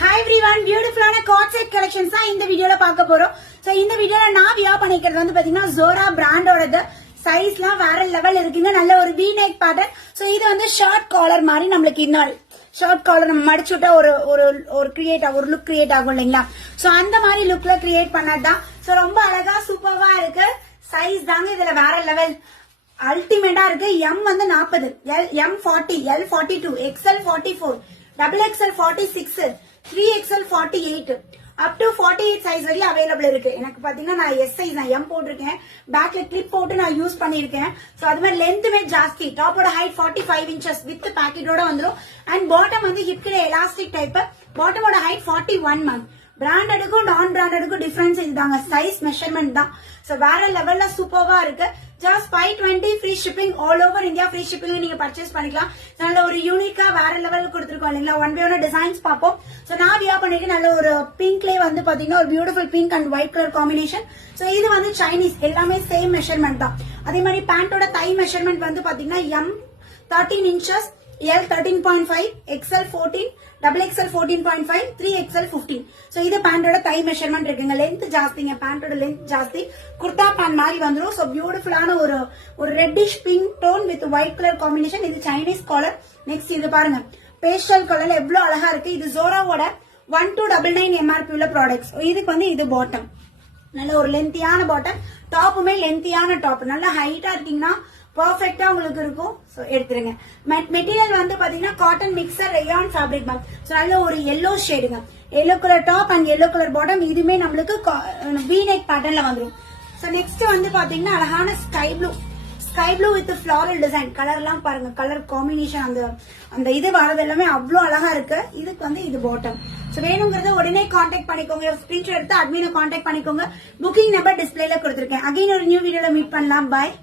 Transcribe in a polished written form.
Hi everyone, beautiful court set collections இந்த வீடியோல பார்க்க போறோம். சோ இந்த வீடியோல நான் வியர் பண்ணிக்கிறது வந்து பாத்தீங்கன்னா Zora பிராண்டோடது. சைஸ்லாம் வேற லெவல் இருக்குங்க. நல்ல ஒரு V neck pattern. சோ இது வந்து ஷார்ட் காலர் மாதிரி நமக்கு இன்னொரு ஷார்ட் காலர் நம்ம மடிச்சுட்டா ஒரு ஒரு ஒரு கிரியேட் ஒரு லுக் கிரியேட் ஆகும் இல்லைங்களா? சோ அந்த மாதிரி லுக்ல கிரியேட் பண்ணதுதான். சோ ரொம்ப அழகா சூப்பர்வா இருக்கு. சைஸ் தாங்க இதுல வேற லெவல். அல்டிமேட்டா இருக்கு. M வந்து 40, M 40, L 42, XL 44, XXL 46, 3XL 48 up to 48 size வரையும் அவைலபிள் இருக்கு. எனக்கு பாத்தீங்கன்னா நான் S சைஸ் நான் M போட்டிருக்கேன். பேக்ல கிளிப் போட்டு நான் யூஸ் பண்ணிருக்கேன். சோ அது மாதிரி லென்த்துமே ஜாஸ்தி. டாப்போட ஹைட் 45 inches வித் பாக்கெட்டோட வந்துரும். அண்ட் பாட்டம் வந்து ஹிப்ல எலாஸ்டிக் டைப். பாட்டமோட ஹைட் 41 மேம். பிராண்டடுக்கும் நான் பிராண்டடுக்கும் டிஃபரன்ஸ் இதுதாங்க. சைஸ் மெஷர்மெண்ட் தான். சோ வேற லெவல்ல சூப்பர்வா இருக்கு. Just 520 free shipping all over India. Free shipping நீங்க பர்ச்சேஸ் பண்ணிக்கலாம். நல்ல ஒரு யூனிக்கா வேற லெவலுக்கு கொடுத்துருக்கோம் இல்லைங்களா? ஒன் பை ஒன் டிசைன்ஸ் பார்ப்போம். சோ நான் வியர் பண்ணிருக்கேன். நல்ல ஒரு பிங்க்லயே வந்து பாத்தீங்கன்னா ஒரு beautiful pink and white colour combination. So இது வந்து சைனீஸ். எல்லாமே சேம் மெஷர்மெண்ட் தான். அதே மாதிரி பேண்டோட தை மெஷர்மெண்ட் வந்து பாத்தீங்கன்னா M 13 inches, L 13.5, XL 14, XXL 14.5, 3XL 15. So இது பேண்டோட தை மெஷர்மெண்ட் இருக்குங்க. லென்த் ஜாஸ்திங்க. பேண்டோட லென்த் ஜாஸ்தி. குர்தா பேண்ட் மாதிரி வந்துரும். சோ பியூட்டிஃபுல்லான ஒரு reddish pink tone with white colour combination. இது சைனீஸ் காலர். நெக்ஸ்ட் இது பாருங்க. பேஸ்டல் கலர்ல எவ்வளவு அழகா இருக்கு. இது ஜோராவோட 1299 MRP உள்ள ப்ராடக்ட்ஸ். இதுக்கு வந்து இது பாட்டம். நல்ல ஒரு லென்த்தியான பாட்டம். டாப்புமே லென்த்தியான டாப். நல்லா ஹைட்டா இருக்கீங்கன்னா பர்ஃபெக்டா உங்களுக்கு இருக்கும். சோ எடுத்துருங்க. மெட்டீரியல் வந்து பாத்தீங்கன்னா cotton mixture rayon fabric ma'am. So நல்ல ஒரு எல்லோ ஷேடுங்க. Yellow colour top and yellow colour bottom. இதுமே நம்மளுக்கு V neck பேட்டர்ன்ல வந்துரும். சோ நெக்ஸ்ட் வந்து பாத்தீங்கன்னா அழகான sky blue with floral design. Colour எல்லாம் பாருங்க. கலர் காம்பினேஷன் அந்த இது வரது எல்லாமே அவ்வளவு அழகா இருக்கு. இதுக்கு வந்து இது பாட்டம். சோ வேணுங்கிறத உடனே கான்டாக்ட் பண்ணிக்கோங்க. ஸ்கிரீன்ஷாட் எடுத்து அட்மினை கான்டாக்ட் பண்ணிக்கோங்க. புக்கிங் நம்பர் டிஸ்பிளேல கொடுத்துருக்கேன். அகைன் ஒரு நியூ வீடியோல மீட் பண்ணலாம். பாய்.